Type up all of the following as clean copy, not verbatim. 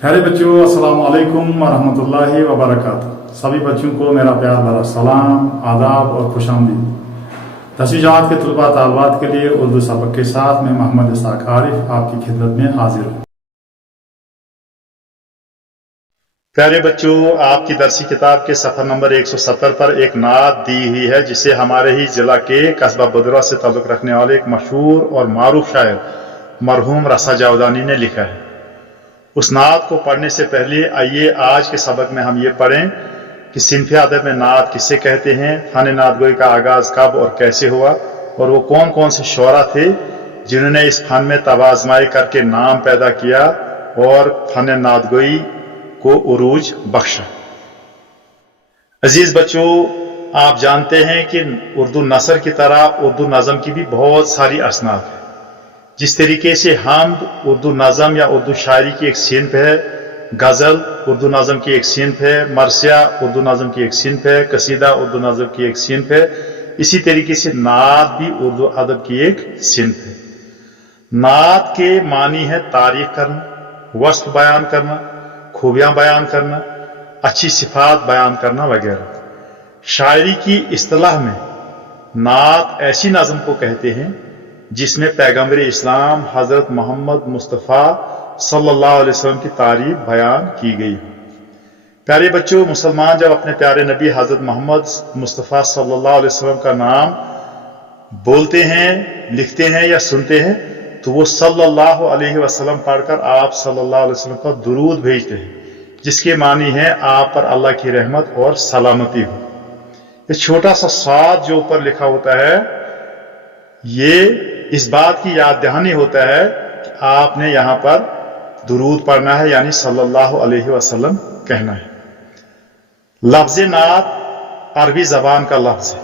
प्यारे बच्चों, अस्सलाम वालेकुम वरहमतुल्लाहि वबरकातुहू। सभी बच्चों को मेरा प्यार भरा सलाम, आदाब और खुशामदीद। 10वीं जमात के तलबा तालबात के लिए उर्दू सबक के साथ मैं मोहम्मद इसाक आरिफ आपकी खिदमत में हाजिर हूँ। प्यारे बच्चों, आपकी दरसी किताब के सफ़र नंबर 170 पर एक नात दी हुई है जिसे हमारे ही जिला के कस्बा बदरा से ताल्लुक़ रखने वाले एक मशहूर और मारूफ शायर मरहूम रसा जावदानी ने लिखा है। उस नात को पढ़ने से पहले आइए आज के सबक में हम ये पढ़ें कि सिन्फ़े अदब में नात किसे कहते हैं, फ़न नातगोई का आगाज़ कब और कैसे हुआ, और वो कौन कौन से शोरा थे जिन्होंने इस फ़न में तबाज़माई करके नाम पैदा किया और फ़न नातगोई को उरूज बख्शा। अजीज बच्चों, आप जानते हैं कि उर्दू नसर की तरह उर्दू नज़म की भी बहुत सारी असनाफ है। जिस तरीके से हमद उर्दू नज़म या उर्दू शायरी की एक सिन्फ़ है, गज़ल उर्दू नज़म की एक सिन्फ़ है, मरसिया उर्दू नज़म की एक सिन्फ़ है, कसीदा उर्दू नज़म की एक सिन्फ़ है, इसी तरीके से नात भी उर्दू अदब की एक सिन्फ़ है। नात के मानी है तारीफ करना, वस्फ़ बयान करना, खूबियाँ बयान करना, अच्छी सिफात बयान करना वगैरह। शायरी की इस्तिलाह में नात ऐसी नज़म को कहते हैं जिसमें पैगम्बर इस्लाम हज़रत मोहम्मद मुस्तफ़ा सल्लल्लाहु अलैहि वसल्लम की तारीफ बयान की गई। प्यारे बच्चों, मुसलमान जब अपने प्यारे नबी हज़रत मोहम्मद मुस्तफ़ा सल्लल्लाहु अलैहि वसल्लम का नाम बोलते हैं, लिखते हैं या सुनते हैं तो वो सल्लल्लाहु अलैहि वसल्लम पढ़कर आप सल्लल्लाहु अलैहि वसल्लम का दुरूद भेजते हैं, जिसके मानी है आप पर अल्लाह की रहमत और सलामती हो। ये छोटा सा साद जो ऊपर लिखा होता है, ये इस बात की याद दहानी होता है कि आपने यहाँ पर दुरूद पढ़ना है, यानी सल्लल्लाहु अलैहि वसल्लम कहना है। लफ्ज़ नात अरबी ज़बान का लफ्ज़ है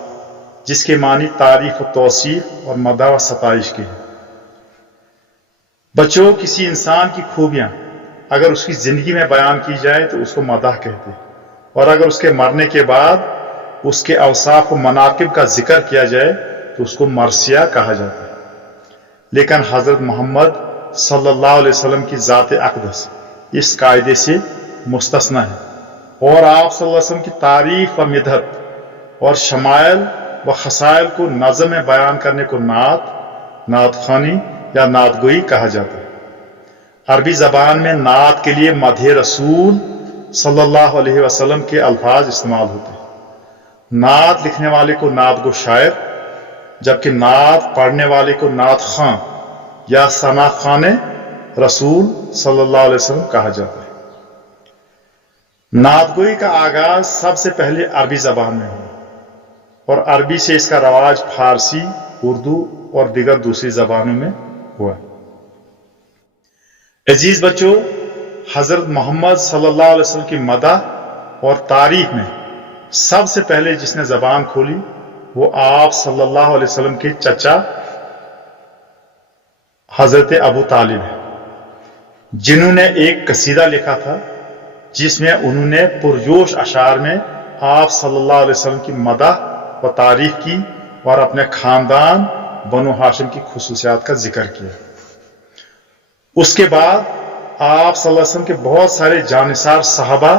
जिसके मानी तारीफ व तौसीफ और मदह व सताइश के हैं। बच्चों, किसी इंसान की खूबियाँ अगर उसकी ज़िंदगी में बयान की जाए तो उसको मदह कहते हैं, और अगर उसके मरने के बाद उसके अवसाफ व मनाकिब का जिक्र किया जाए तो उसको मरसिया कहा जाता है। लेकिन हज़रत मोहम्मद सल्लल्लाहु अलैहि वसल्लम की ज़ात अक़दस इस कायदे से मुस्तस्ना है, और आप सल्लल्लाहु अलैहि वसल्लम की तारीफ़ व मिदहत और शमाइल व खसाइल को नज़म में बयान करने को नात, नात ख़ानी या नातगोई कहा जाता है। अरबी ज़बान में नात के लिए मदह रसूल सल्लल्लाहु अलैहि वसल्लम के अल्फाज इस्तेमाल होते हैं। नात लिखने वाले को नातगो शायर, जबकि नात पढ़ने वाले को नात खां या सना खान रसूल सल्लल्लाहु अलैहि वसल्लम कहा जाता है। नातगोई का आगाज सबसे पहले अरबी ज़बान में हुआ, और अरबी से इसका रवाज फारसी, उर्दू और दीगर दूसरी ज़बानों में हुआ। अजीज बच्चों, हज़रत मोहम्मद सल्लल्लाहु अलैहि वसल्लम की मदह और तारीफ में सबसे पहले जिसने ज़बान खोली वो आप सल्लल्लाहु अलैहि वसल्लम के चचा हज़रत अबू तालिब है, जिन्होंने एक कसीदा लिखा था जिसमें उन्होंने पुरजोश अशार में आप सल्लल्लाहु अलैहि वसल्लम की मदह व तारीफ की और अपने खानदान बनु हाशिम की खुसूसियात का जिक्र किया। उसके बाद आप सल्लल्लाहु अलैहि वसल्लम के बहुत सारे जानिसार सहाबा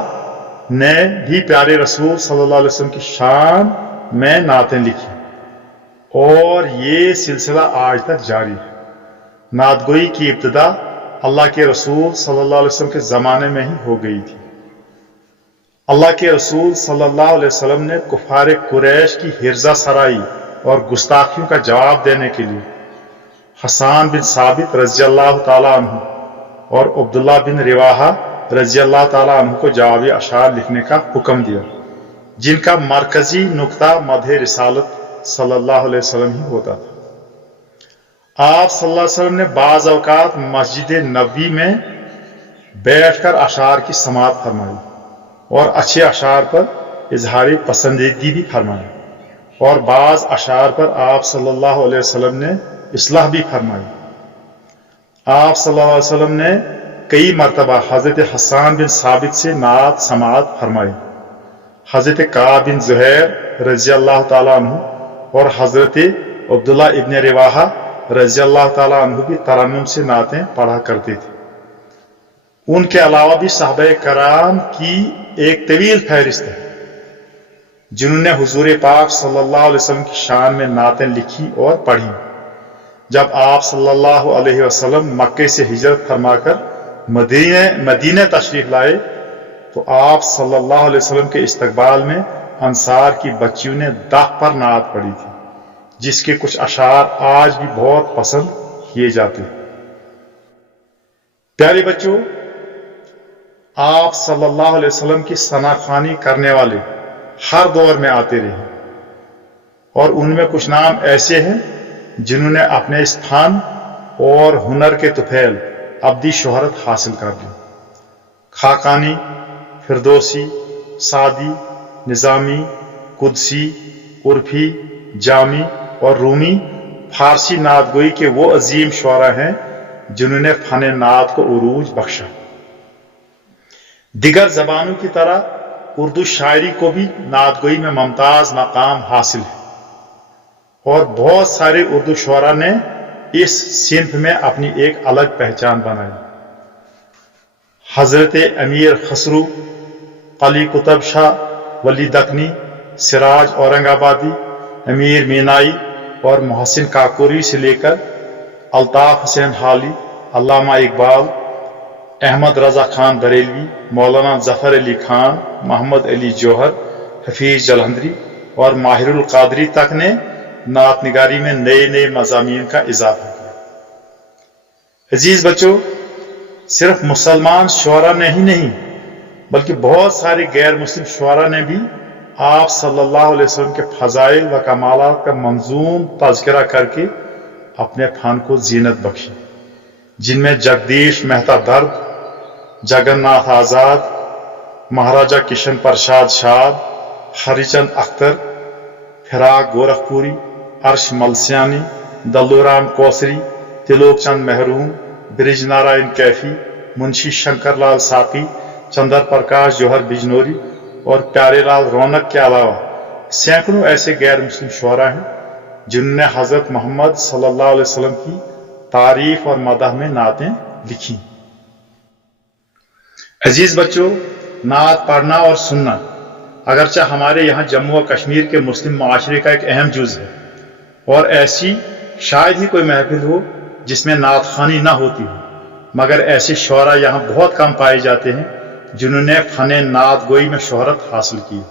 ने भी प्यारे रसूल सल्लल्लाहु अलैहि वसल्लम की शान में नातें लिखी, और ये सिलसिला आज तक जारी है। नातगोई की इब्तिदा अल्लाह के रसूल सल्लल्लाहु अलैहि वसल्लम के ज़माने में ही हो गई थी। अल्लाह के रसूल सल्लल्लाहु अलैहि वसल्लम ने कुफार कुरैश की हिर्जा सराई और गुस्ताखियों का जवाब देने के लिए हसन बिन साबित रज़ियल्लाहु ताला अन्हु और अब्दुल्लाह बिन रिवाहा रज़ियल्लाहु ताला अन्हु को जवाबी अशार लिखने का हुक्म दिया, जिनका मरकजी नुक्ता मदह रिसालत सल्लल्लाहु अलैहि वसल्लम ही होता था। आप सल्लल्लाहु अलैहि वसल्लम ने बाज़ औक़ात मस्जिद नबवी में बैठकर अशार की समाअत फरमाई और अच्छे अशार पर इजहार पसंदीदगी भी फरमाई, और बाज़ अशार पर आप सल्लल्लाहु अलैहि वसल्लम ने इस्लाह भी फरमाई। आप सल्लल्लाहु अलैहि वसल्लम ने कई मरतबा हज़रत हसन बिन साबित से नात समाअत फरमाई। हज़रत काब बिन ज़ुहैर रज़ियल्लाहु ताला अन्हु और हज़रत अब्दुल्लाह इब्न रिवाहा रज़ियल्लाहु ताला अन्हु भी तरन्नुम से नातें पढ़ा करते थे। उनके अलावा भी साहबे कराम की एक तवील फहरिस्त है जिन्होंने हुजूर पाक सल्लल्लाहु अलैहि वसल्लम की शान में नातें लिखी और पढ़ी। जब आप सल्लल्लाहु अलैहि वसल्लम मक्के से हिजरत फरमाकर मदीने तशरीफ लाए तो आप सल्लल्लाहु अलैहि वसल्लम के इस्तकबाल में अंसार की बच्चियों ने दाह पर नात पढ़ी थी, जिसके कुछ अशार आज भी बहुत पसंद किए जाते हैं। प्यारे बच्चों, आप सल्लल्लाहु अलैहि वसल्लम की सनाखानी करने वाले हर दौर में आते रहे और उनमें कुछ नाम ऐसे हैं जिन्होंने अपने इस फन और हुनर के तुफैल अब्दी शोहरत हासिल कर ली। खाकानी, फिरदौसी, सादी, निज़ामी, कुदसी, उर्फी, जामी और रूमी फारसी नातगोई के वो अजीम शुअरा हैं जिन्होंने फन नात को उरूज बख्शा। दिगर जबानों की तरह उर्दू शायरी को भी नातगोई में मुमताज मकाम हासिल है और बहुत सारे उर्दू शुअरा ने इस सिन्फ में अपनी एक अलग पहचान बनाई। हजरत अमीर खसरू, अली कुतब शाह, वली दकनी, सिराज औरंगाबादी, अमीर मीनाई और मोहसिन काकोरी से लेकर अल्ताफ हुसैन हाली, अल्लामा इकबाल, अहमद रजा खान बरेलवी, मौलाना जफर अली खान, मोहम्मद अली जौहर, हफीज जलंधरी और माहिरुल कादरी तक ने नात निगारी में नए नए मज़ामीन का इजाफा किया। अजीज बच्चों, सिर्फ मुसलमान शुअरा ने ही नहीं बल्कि बहुत सारे गैर मुस्लिम शुअरा ने भी आप सल्लल्लाहु अलैहि वसल्लम के फजाइल व कमालात का मंजूम तज़किरा करके अपने फन को जीनत बख्शी, जिनमें जगदीश मेहता दर्द, जगन्नाथ आजाद, महाराजा किशन प्रसाद शाद, हरिचंद अख्तर, फिराक गोरखपुरी, अर्श मलसियानी, दल्लूराम कौसरी, तिलोकचंद महरूम, ब्रिज नारायण कैफी, मुंशी शंकर लाल साकी, चंद्र प्रकाश जौहर बिजनौरी और प्यारेलाल रौनक के अलावा सैकड़ों ऐसे गैर मुस्लिम शुअरा हैं जिन्होंने हजरत मोहम्मद सल्लल्लाहु अलैहि वसल्लम की तारीफ और मदह में नातें लिखी। अजीज बच्चों, नात पढ़ना और सुनना अगरचे हमारे यहाँ जम्मू और कश्मीर के मुस्लिम माशरे का एक अहम जुज है और ऐसी शायद ही कोई महफिल हो जिसमें नात खानी ना होती हो, मगर ऐसे शुअरा यहाँ बहुत कम पाए जाते हैं जिन्होंने फन नात गोई में शोहरत हासिल की।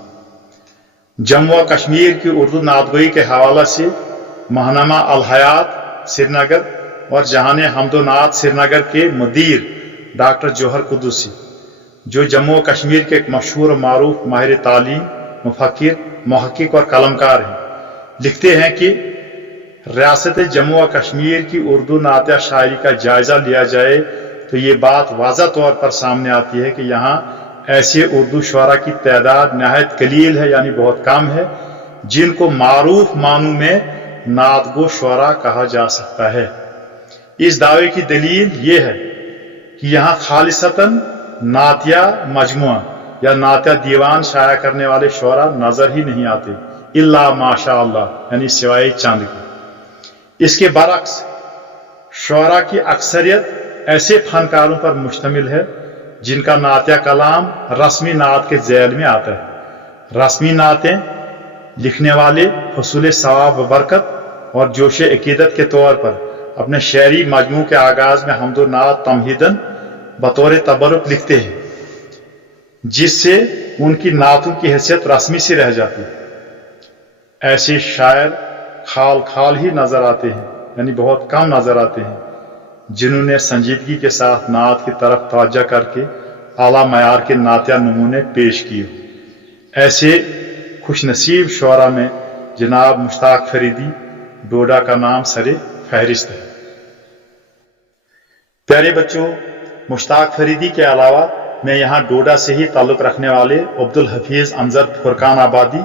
जम्मू और कश्मीर की उर्दू नातगोई के हवाला से महनमा अल हयात श्रीनगर और जहान हमदो नात श्रीनगर के मुदीर डॉक्टर जौहर कुद्दूसी, जो जम्मू और कश्मीर के एक मशहूर मारूफ माहिर तालीम, मुफक्किर, मुहक्किक और कलमकार हैं, लिखते हैं कि रियासत जम्मू और कश्मीर की उर्दू नात शायरी का जायजा लिया जाए तो ये बात वाज़ा तौर पर सामने आती है कि यहाँ ऐसे उर्दू शुअरा की तादाद नहायत कलील है, यानी बहुत कम है, जिनको मारूफ मानू में नातगो शुअरा कहा जा सकता है। इस दावे की दलील ये है कि यहाँ खालिसतन नातिया मजमुआ या नातिया दीवान शाया करने वाले शुअरा नजर ही नहीं आते, इल्ला माशा अल्लाह, यानी सिवाय चंद के। इसके बरक्स शुअरा की अक्सरियत ऐसे फनकारों पर मुश्तमिल है जिनका नातिया कलाम रस्मी नात के ज़ैल में आता है। रस्मी नातें लिखने वाले हुसूल सवाब व बरकत और जोश अकीदत के तौर पर अपने शेरी मजमू के आगाज में हमदो नात तमहीदन बतौर तबरुक लिखते हैं, जिससे उनकी नातों की हैसियत रस्मी सी रह जाती है। ऐसे शायर खाल खाल ही नजर आते हैं, यानी बहुत कम नजर आते हैं, जिन्होंने संजीदगी के साथ नात की तरफ तवज्जो करके आला मयार के नातिया नमूने पेश किए। ऐसे खुशनसीब शुअरा में जनाब मुश्ताक फरीदी डोडा का नाम सरे फहरिस्त है। प्यारे बच्चों, मुश्ताक फरीदी के अलावा मैं यहाँ डोडा से ही ताल्लुक रखने वाले अब्दुल हफीज अंजर फुरकान आबादी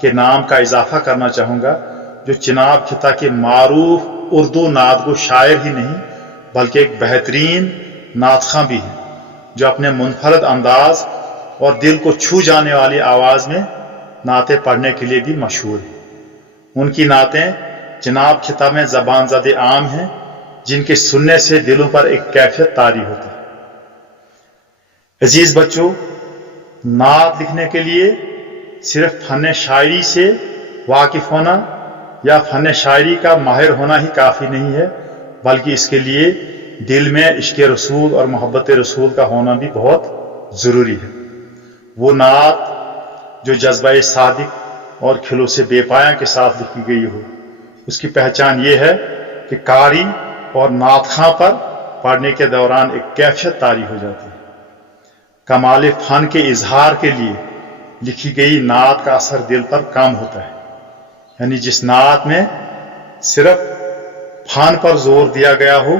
के नाम का इजाफा करना चाहूँगा, जो चिनाब खिता के मारूफ उर्दू नातगो शायर ही नहीं बल्कि एक बेहतरीन नातखां भी है, जो अपने मुनफरद अंदाज और दिल को छू जाने वाली आवाज़ में नातें पढ़ने के लिए भी मशहूर है। उनकी नातें चिनाब खिता में ज़बान ज़द आम हैं, जिनके सुनने से दिलों पर एक कैफियत तारी होती है। عزیز بچوں، نعت لکھنے کے لیے صرف فن شاعری سے واقف ہونا یا فن شاعری کا ماہر ہونا ہی کافی نہیں ہے، بلکہ اس کے لیے دل میں عشق رسول اور محبت رسول کا ہونا بھی بہت ضروری ہے۔ وہ نعت جو جذبہ صادق اور خلوص بے پایہ کے ساتھ لکھی گئی ہو، اس کی پہچان یہ ہے کہ قاری اور نعت خواں پر پڑھنے کے دوران ایک کیفیت طاری ہو جاتی ہے۔ کمال فن کے اظہار کے لیے لکھی گئی نعت کا اثر دل پر کم ہوتا ہے، یعنی جس نعت میں صرف فن پر زور دیا گیا ہو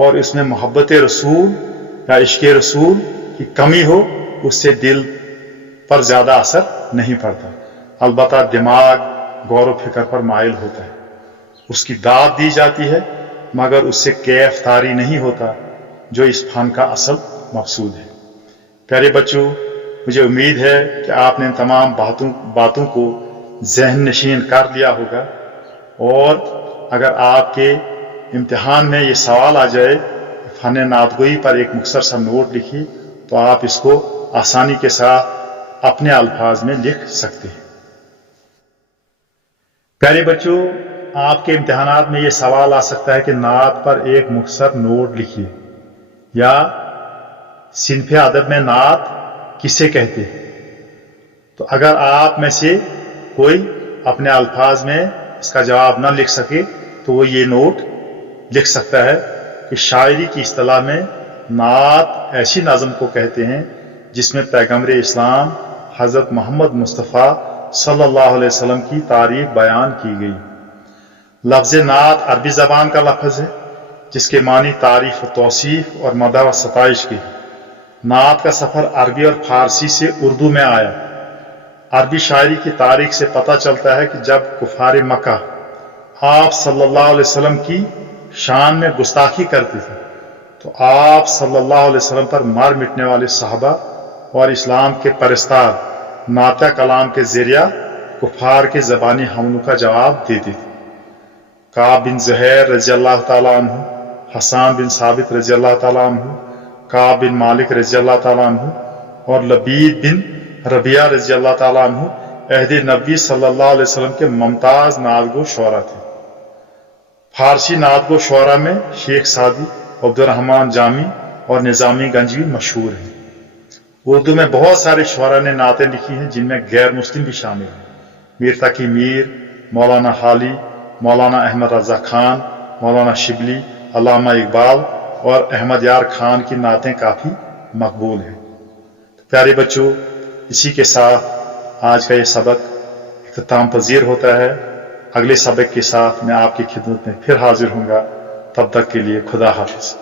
اور اس میں محبت رسول یا عشق رسول کی کمی ہو، اس سے دل پر زیادہ اثر نہیں پڑتا، البتہ دماغ غور و فکر پر مائل ہوتا ہے، اس کی داد دی جاتی ہے، مگر اس سے کیف طاری نہیں ہوتا جو اس فن کا اصل مقصود ہے۔ پیارے بچوں، مجھے امید ہے کہ آپ نے ان تمام باتوں کو ذہن نشین کر لیا ہوگا، اور اگر آپ کے امتحان میں یہ سوال آ جائے کہ فن نعت گوئی پر ایک مختصر سا نوٹ لکھیے، تو آپ اس کو آسانی کے ساتھ اپنے الفاظ میں لکھ سکتے ہیں۔ پیارے بچوں، آپ کے امتحانات میں یہ سوال آ سکتا ہے کہ نعت پر ایک مختصر نوٹ لکھیے، یا صنف ادب میں نعت کسے کہتے ہیں؟ تو اگر آپ میں سے کوئی اپنے الفاظ میں اس کا جواب نہ لکھ سکے تو وہ یہ نوٹ لکھ سکتا ہے کہ شاعری کی اصطلاح میں نعت ایسی نظم کو کہتے ہیں جس میں پیغمبر اسلام حضرت محمد مصطفیٰ صلی اللہ علیہ وسلم کی تعریف بیان کی گئی۔ لفظ نعت عربی زبان کا لفظ ہے جس کے معنی تعریف و توصیف اور مدح و ستائش کی ہے۔ نعت کا سفر عربی اور فارسی سے اردو میں آیا۔ عربی شاعری کی تاریخ سے پتہ چلتا ہے کہ جب کفار مکہ آپ صلی اللہ علیہ وسلم کی شان میں گستاخی کرتے تھے تو آپ صلی اللہ علیہ وسلم پر مر مٹنے والے صحابہ اور اسلام کے پرستار نعتیہ کلام کے ذریعہ کفار کے زبانی حملوں کا جواب دیتے تھے۔ کعب بن زہیر رضی اللہ تعالیٰ عنہ، حسان بن ثابت رضی اللہ تعالیٰ عنہ، کعب بن مالک رضی اللہ تعالیٰ عنہ اور لبید بن ربیعہ رضی اللہ تعالیٰ عنہ عہد نبی صلی اللہ علیہ وسلم کے ممتاز نعت گو شعراء تھے۔ فارسی نعت گو شعراء میں شیخ سعدی، عبد الرحمن جامی اور نظامی گنجوی مشہور ہیں۔ اردو میں بہت سارے شعراء نے نعتیں لکھی ہیں جن میں غیر مسلم بھی شامل ہیں۔ میر تقی میر، مولانا حالی، مولانا احمد رضا خان، مولانا شبلی، علامہ اقبال اور احمد یار خان کی نعتیں کافی مقبول ہیں۔ پیارے بچوں، اسی کے ساتھ آج کا یہ سبق اختتام پذیر ہوتا ہے۔ اگلے سبق کے ساتھ میں آپ کی خدمت میں پھر حاضر ہوں گا، تب تک کے لیے خدا حافظ۔